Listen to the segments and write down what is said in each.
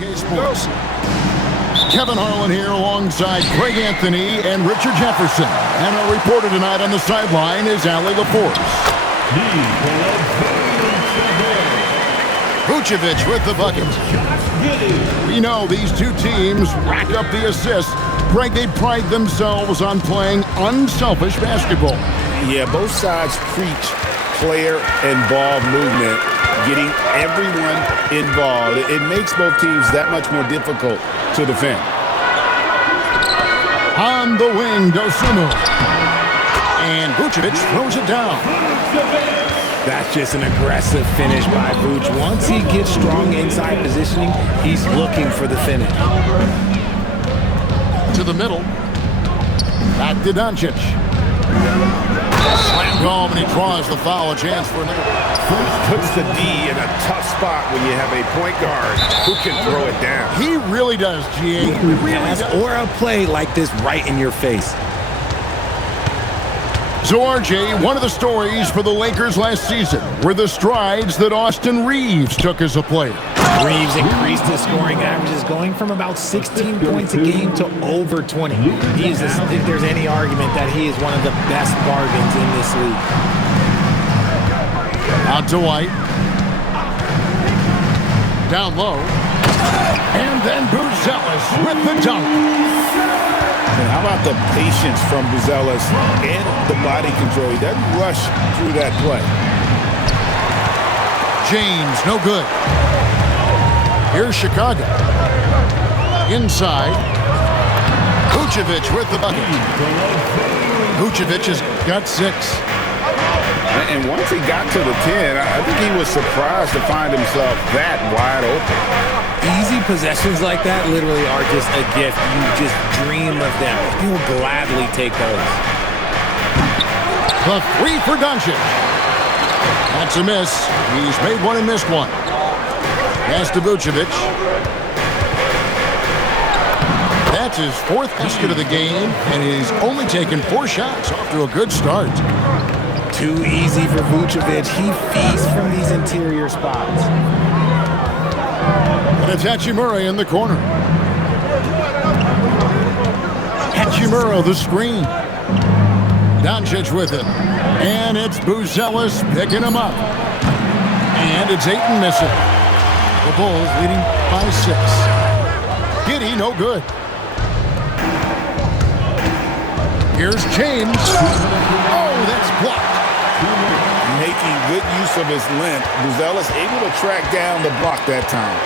NBA2K Sports. Kevin Harlan here alongside Craig Anthony and Richard Jefferson. And our reporter tonight on the sideline is Allie LaForce. Vucevic with the bucket. We know these two teams rack up the assists. Craig, they pride themselves on playing unselfish basketball. Yeah, both sides preach player and ball movement, getting everyone involved. It makes both teams that much more difficult to defend. On the wing, Dosunmu. And Vucevic throws it down. That's just an aggressive finish by Vuce. Once he gets strong inside positioning, he's looking for the finish. To the middle. Back to Doncic. Slam home, and he draws the foul. A chance for another. Puts the D in a tough spot when you have a point guard who can throw it down. He really does, G.A. He really does. Or a play like this right in your face. So, RJ, one of the stories for the Lakers last season were the strides that Austin Reeves took as a player. Reeves increased his scoring averages, going from about 16 points a game to over 20. I think there's any argument that he is one of the best bargains in this league. Out to White. Down low. And then Buzelis with the dunk. And how about the patience from Buzelis and the body control? He doesn't rush through that play. James, no good. Here's Chicago. Inside. Vucevic with the bucket. Vucevic has got 6. And once he got to the 10, I think he was surprised to find himself that wide open. Easy possessions like that literally are just a gift. You just dream of them. You'll gladly take those. The 3 for Doncic. That's a miss. He's made one and missed one. Pass to Vucevic. That's his 4th basket of the game, and he's only taken 4 shots off to a good start. Too easy for Vucevic. He feasts from these interior spots. And it's Hachimura in the corner. Hachimura the screen. Doncic with it. And it's Buzelis picking him up. And it's Ayton missing. The Bulls leading by 6. Giddey, no good. Here's James. Oh, that's blocked. Making good use of his length. Buzelis able to track down the block that time.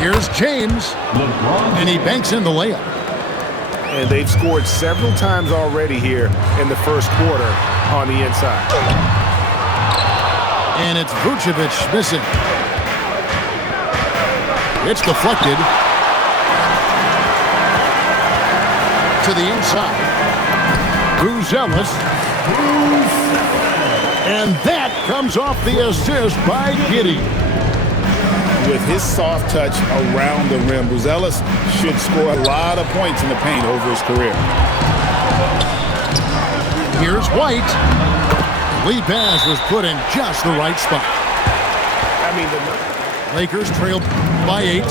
Here's James. And he banks in the layup. And they've scored several times already here in the first quarter on the inside. And it's Vucevic missing. It's deflected. To the inside. Buzelis. And that comes off the assist by Giddey. With his soft touch around the rim, Buzelis should score a lot of points in the paint over his career. Here's White. Lead pass was put in just the right spot. I mean, the Lakers trailed by 8.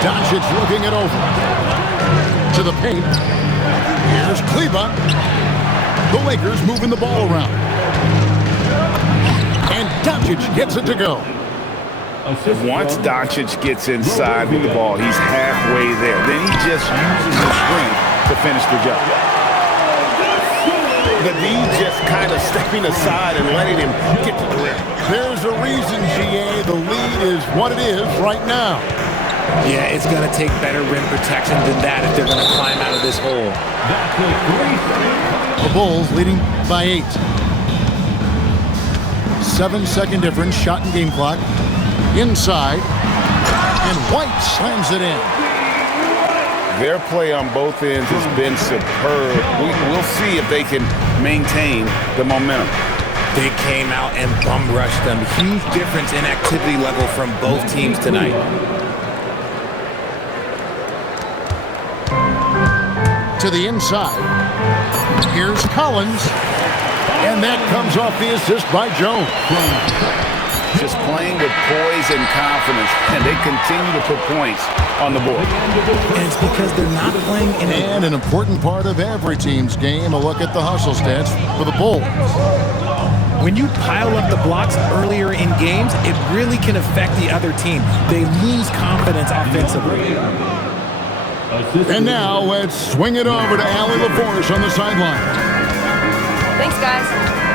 Doncic looking it over. To the paint. Here's Kleba. The Lakers moving the ball around. And Doncic gets it to go. Once Doncic gets inside with the ball, he's halfway there. Then he just uses his strength to finish the job. The D just kind of stepping aside and letting him get to the rim. There's a reason, GA, the lead is what it is right now. Yeah, it's going to take better rim protection than that if they're going to climb out of this hole. The Bulls leading by 8. 7-second difference, shot and game clock. Inside. And White slams it in. Their play on both ends has been superb. We'll see if they can maintain the momentum. They came out and bum rushed them. Huge difference in activity level from both teams tonight. To the inside. Here's Collins. And that comes off the assist by Jones. Just playing with poise and confidence, and they continue to put points on the board. And it's because they're not playing in And an important part of every team's game, a look at the hustle stats for the Bulls. When you pile up the blocks earlier in games, it really can affect the other team. They lose confidence offensively. And now let's swing it over to Allie LaForce on the sideline. Thanks, guys.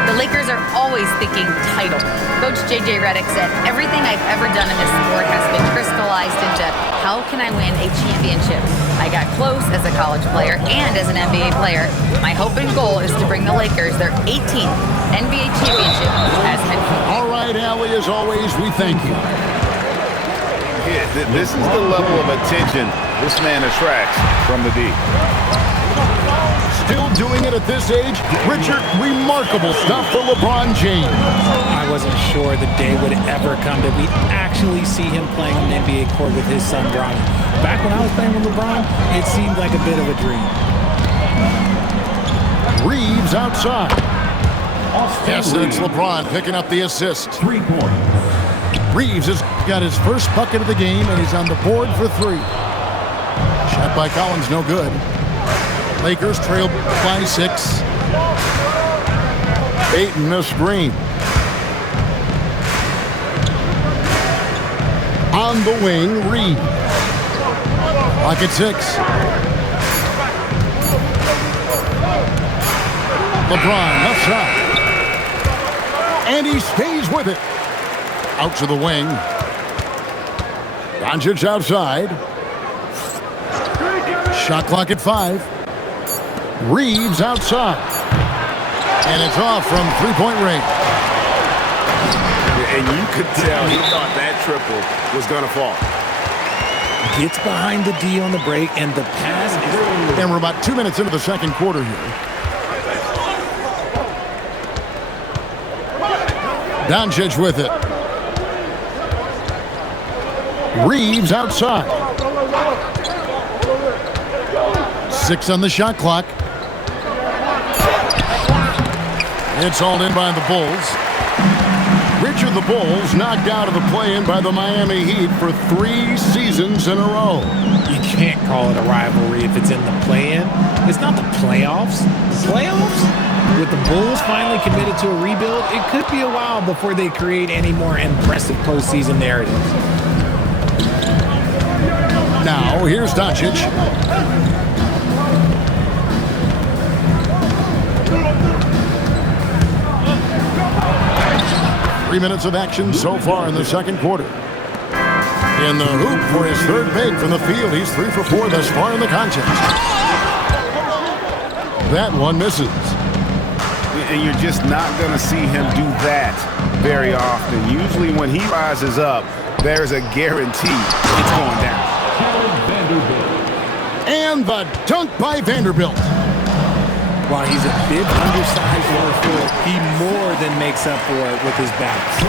The Lakers are always thinking title. Coach J.J. Redick said, everything I've ever done in this sport has been crystallized into how can I win a championship? I got close as a college player and as an NBA player. My hope and goal is to bring the Lakers their 18th NBA championship as head coach. All right, Allie, as always, we thank you. Yeah, this is the level of attention this man attracts from the D. Still doing it at this age. Richard, remarkable stuff for LeBron James. I wasn't sure the day would ever come that we'd actually see him playing on an NBA court with his son, Bronny. Back when I was playing with LeBron, it seemed like a bit of a dream. Reeves outside. Yes, it's LeBron picking up the assist. 3 points. Reeves has got his first bucket of the game, and he's on the board for 3. Shot by Collins, no good. Lakers trail by 6. Ayton a screen. On the wing, Reeves. Clock at 6. LeBron left side. And he stays with it. Out to the wing. Doncic outside. Shot clock at 5. Reeves outside. And it's off from three-point range. And you could tell he thought that triple was going to fall. Gets behind the D on the break, and the pass is... And we're about 2 minutes into the second quarter here. Doncic with it. Reeves outside. 6 on the shot clock. It's all in by the Bulls. Richard, the Bulls knocked out of the play-in by the Miami Heat for 3 seasons in a row. You can't call it a rivalry if it's in the play-in. It's not the playoffs. The playoffs? With the Bulls finally committed to a rebuild, it could be a while before they create any more impressive postseason narratives. Now, here's Doncic. Three minutes of action so far in the second quarter. In the hoop for his third big from the field. He's 3 for 4 thus far in the contest. That one misses. And you're just not going to see him do that very often. Usually when he rises up, there's a guarantee it's going down. And the dunk by Vanderbilt. While he's a bit undersized for a foot, he more than makes up for it with his bounce.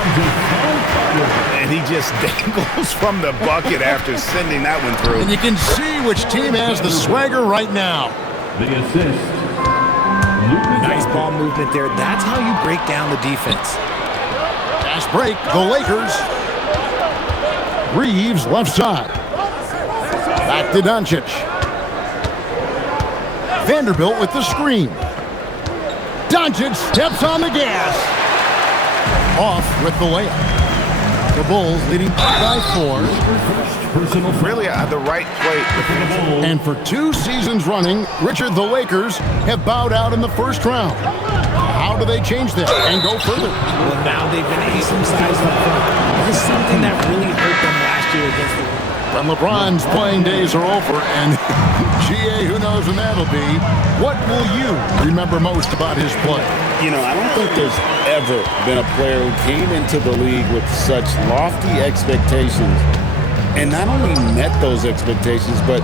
And he just dangles from the bucket after sending that one through. And you can see which team has the swagger right now. The assist. Nice ball movement there. That's how you break down the defense. Fast break, the Lakers. Reeves left side. Back to Doncic. Vanderbilt with the screen. Doncic steps on the gas. Off with the layup. The Bulls leading by 4. Really the right play. And for 2 seasons running, Richard, the Lakers have bowed out in the first round. How do they change that and go further? Well, now they've been ace-sized up front. This is something that really hurt them last year against the... When LeBron's playing days are over, and GA, who knows when that'll be, what will you remember most about his play? You know, I don't think there's ever been a player who came into the league with such lofty expectations and not only met those expectations, but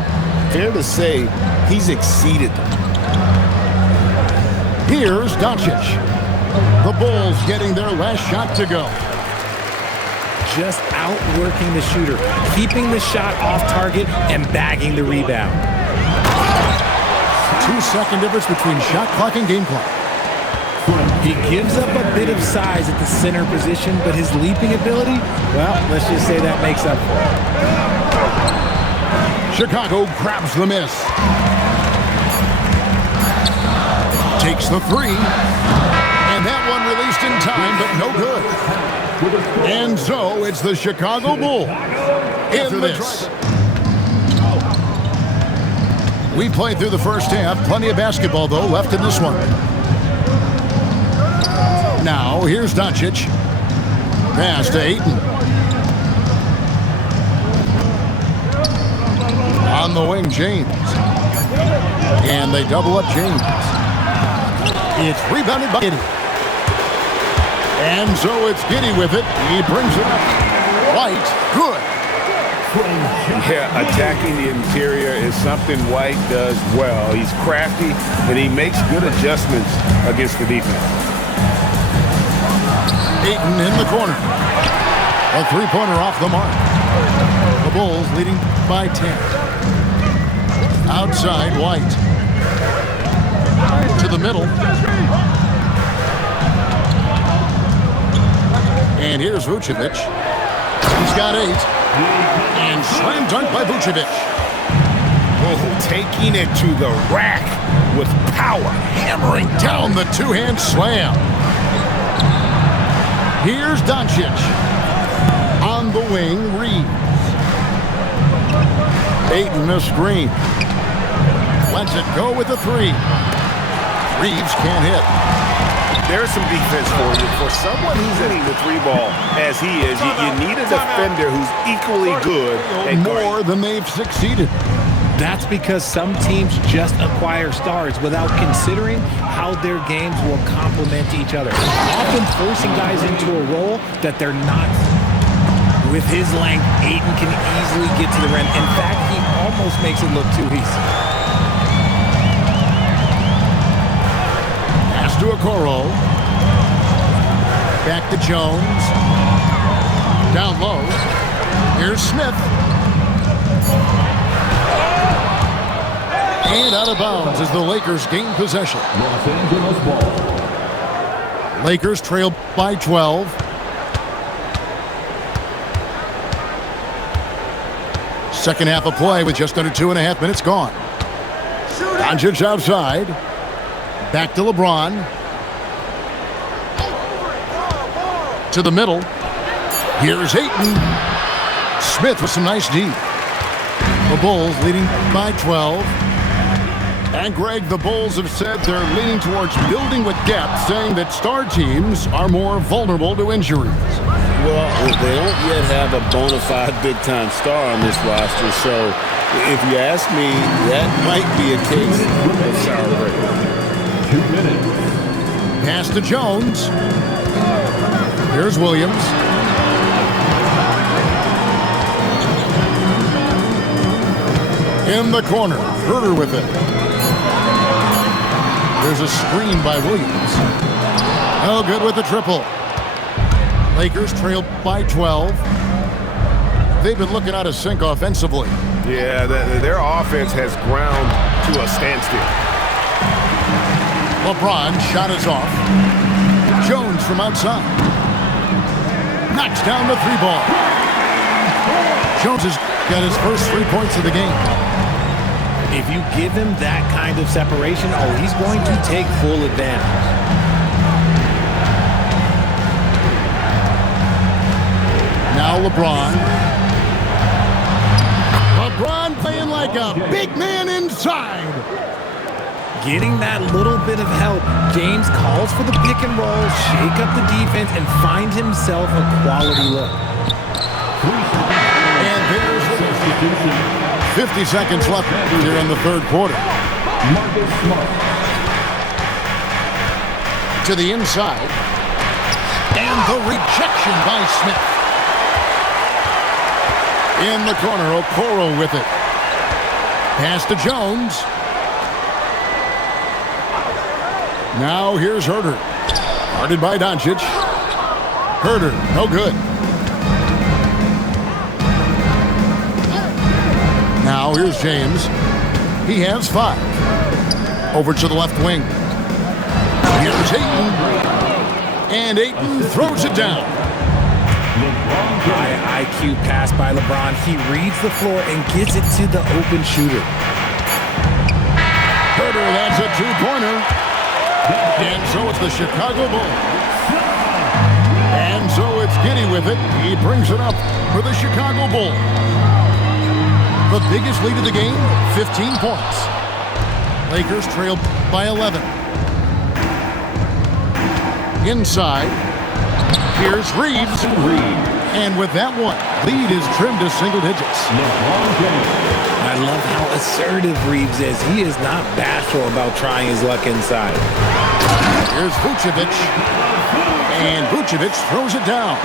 fair to say, he's exceeded them. Here's Doncic. The Bulls getting their last shot to go. Just outworking the shooter, keeping the shot off target and bagging the rebound. 2-second difference between shot clock and game clock. He gives up a bit of size at the center position, but his leaping ability, well, let's just say that makes up for it. Chicago grabs the miss. Takes the three. And that one released in time, but no good. And so it's the Chicago Bulls in this. We played through the first half. Plenty of basketball, though, left in this one. Now, here's Doncic. Pass to Ayton. On the wing, James. And they double up James. It's rebounded by Giddey. And so it's Giddey with it. He brings it up. White, good. Yeah, attacking the interior is something White does well. He's crafty, and he makes good adjustments against the defense. Ayton in the corner. A three-pointer off the mark. The Bulls leading by 10. Outside, White. To the middle. And here's Vucevic. He's got 8. And slam dunk by Vucevic. Oh, taking it to the rack with power. Hammering down the two-hand slam. Here's Doncic. On the wing, Reeves. Ayton a screen. Lets it go with the three. Reeves can't hit. There's some defense for you. For someone who's hitting the three ball as he is, you need a defender who's equally good at more than they've succeeded. That's because some teams just acquire stars without considering how their games will complement each other. Often forcing guys into a role that they're not. With his length, Ayton can easily get to the rim. In fact, he almost makes it look too easy. Pass to Okoro. Back to Jones. Down low. Here's Smith. And out of bounds as the Lakers gain possession. Los Angeles ball. Lakers trail by 12. Second half of play with just under 2.5 minutes gone. Doncic outside. Back to LeBron. To the middle. Here's Ayton. Smith with some nice D. The Bulls leading by 12. And Greg, the Bulls have said they're leaning towards building with depth, saying that star teams are more vulnerable to injuries. Well, they don't yet have a bona fide big-time star on this roster, so if you ask me, that might be a case of sour grapes. 2 minutes. Pass to Jones. Here's Williams. In the corner, Herter with it. There's a screen by Williams. No good with the triple. Lakers trail by 12. They've been looking out of sync offensively. Yeah, their offense has ground to a standstill. LeBron shot is off. Jones from outside. Knocks down the three ball. Jones has got his first 3 points of the game. If you give him that kind of separation, he's going to take full advantage. Now LeBron. LeBron playing like a big man inside. Getting that little bit of help, James calls for the pick and roll, shake up the defense, and find himself a quality look. And there's the Substitution. 50 seconds left here in the third quarter. Marcus Smart. To the inside. And the rejection by Smith. In the corner, Okoro with it. Pass to Jones. Now here's Herter. Guarded by Doncic. Herter, no good. Now here's James. He has 5. Over to the left wing. Here's Ayton. And Ayton throws it down. High IQ pass by LeBron. He reads the floor and gets it to the open shooter. Herter, that's a two-pointer. And so it's the Chicago Bulls. And so it's Giddey with it. He brings it up for the Chicago Bulls. The biggest lead of the game, 15 points. Lakers trail by 11. Inside, here's Reeves. And with that one, lead is trimmed to single digits. I love how assertive Reeves is. He is not bashful about trying his luck inside. Here's Vucevic. And Vucevic throws it down.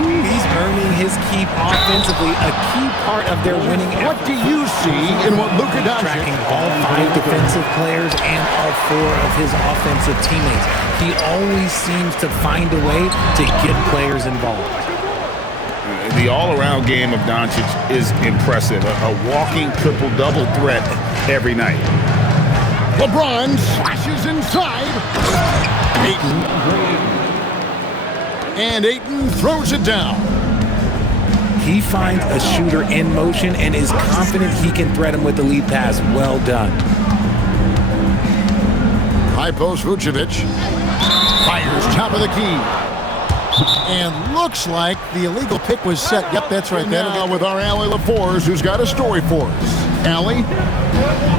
He's earning his keep offensively, a key part of their winning effort. What do you see in what Luka Doncic? Tracking all 5 defensive players and all 4 of his offensive teammates. He always seems to find a way to get players involved. The all-around game of Doncic is impressive. A walking triple-double threat every night. LeBron slashes inside. Ayton. And Ayton throws it down. He finds a shooter in motion and is confident he can threat him with the lead pass. Well done. High post Vucevic. Fires top of the key. And looks like the illegal pick was set. Yep, that's right. Now with our Allie LaForce, who's got a story for us. Allie?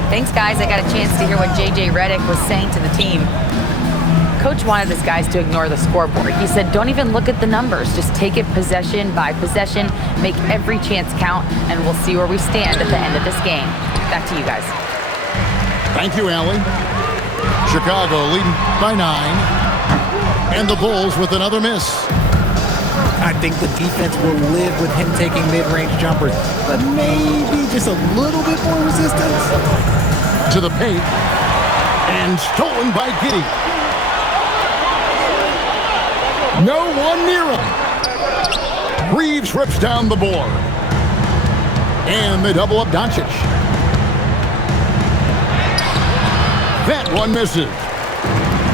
Thanks, guys. I got a chance to hear what J.J. Redick was saying to the team. Coach wanted his guys to ignore the scoreboard. He said, don't even look at the numbers. Just take it possession by possession, make every chance count, and we'll see where we stand at the end of this game. Back to you guys. Thank you, Allie. Chicago leading by 9. And the Bulls with another miss. I think the defense will live with him taking mid-range jumpers, but maybe just a little bit more resistance. To the paint. And stolen by Giddey. No one near him. Reeves rips down the board. And they double up Doncic. That one misses.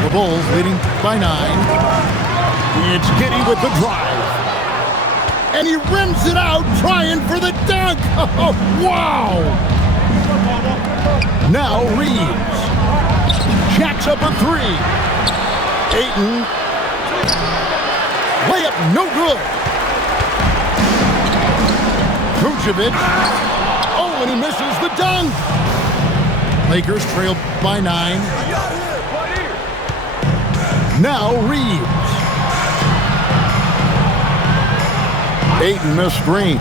The Bulls leading by 9. It's Giddey with the drive. And he rims it out, trying for the dunk. Oh, wow. Now Reeves. Jacks up a 3. Ayton. Layup no good. Vucevic. Oh, and he misses the dunk. Lakers trail by 9. Now Reeves. Ayton missed screen.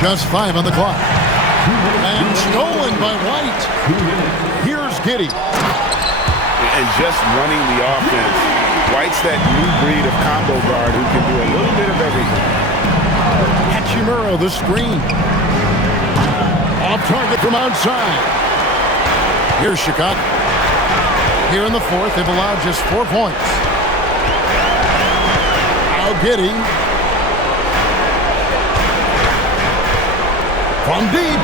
Just 5 on the clock. And stolen by White. Here's Giddey. And just running the offense. White's that new breed of combo guard who can do a little bit of everything. Hachimura, the screen. Off target from outside. Here's Chicago. Here in the 4th, they've allowed just 4 points. Now Giddey. From deep.